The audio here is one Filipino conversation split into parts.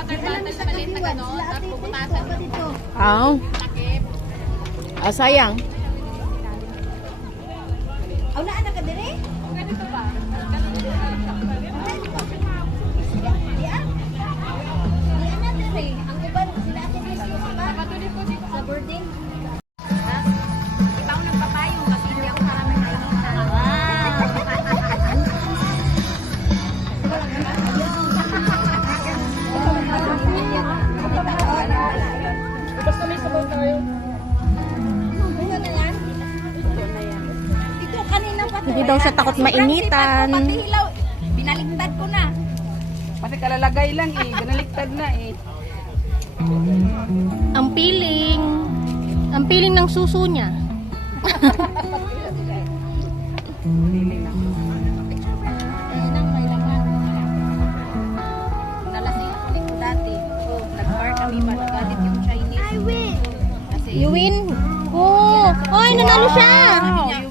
water bottle na maliit na gano'n, tapos puputasan mo dito. Takip. Ah, sayang. Aw na anak ka dire? Ganito ba? Di ana dire. Ang uban sila ate Miss yung iba. Sa boarding. Iba ako nagpapayo kasi hindi ako marami nakikita. Basta may sabaw tayo. Ito na yan. Ito kanina pa. Hindi daw siya takot mainitan. Pati hilaw. Binaliktad ko na. Pati kalalagay lang eh, binaliktad na eh. Ang piling ng suso niya. Ayun ang may laman. Nalasing ko dati. Oh, nag-bar kami ba? Nagalit yung Chinese. I win! Kasi, You win? Oh! Oy, nanalo siya!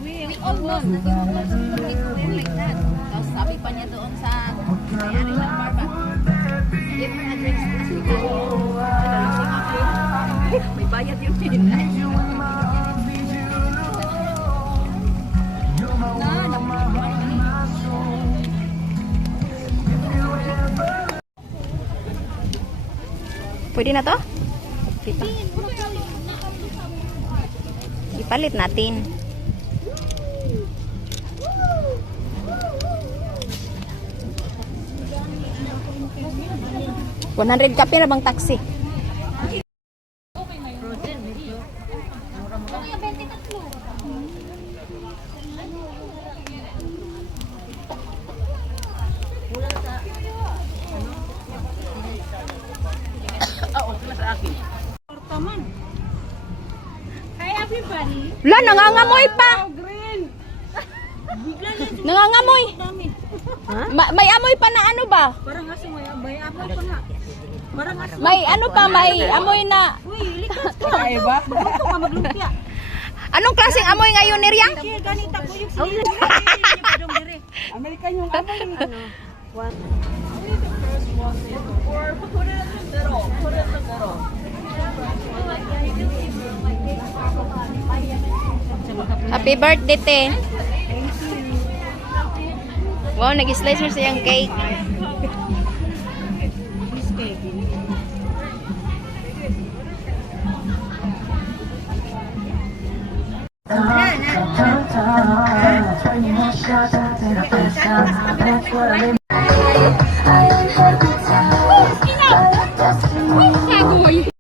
we almost win like that. Tapos sabi pa niya doon sa may-ari ng bar ba? Give me address. May bayad yung pinay. Pwede na to? Dito. Ipalit natin. $100 kape na bang taxi? Hi everybody. Wala, nangangamoy pa! Green! Nangangamoy! May amoy pa na ano ba? Parang aso may amoy pa nga. Parang aso. May ano pa, may amoy na... Uy, likas ka. Ay ba? Magluto ka, maglumpia. Anong klaseng amoy ngayon, Neriang? Sige, ganita po yung sige. American yung amoy. Ano? Happy birthday, te. Wow, nag-slice mo siyang cake.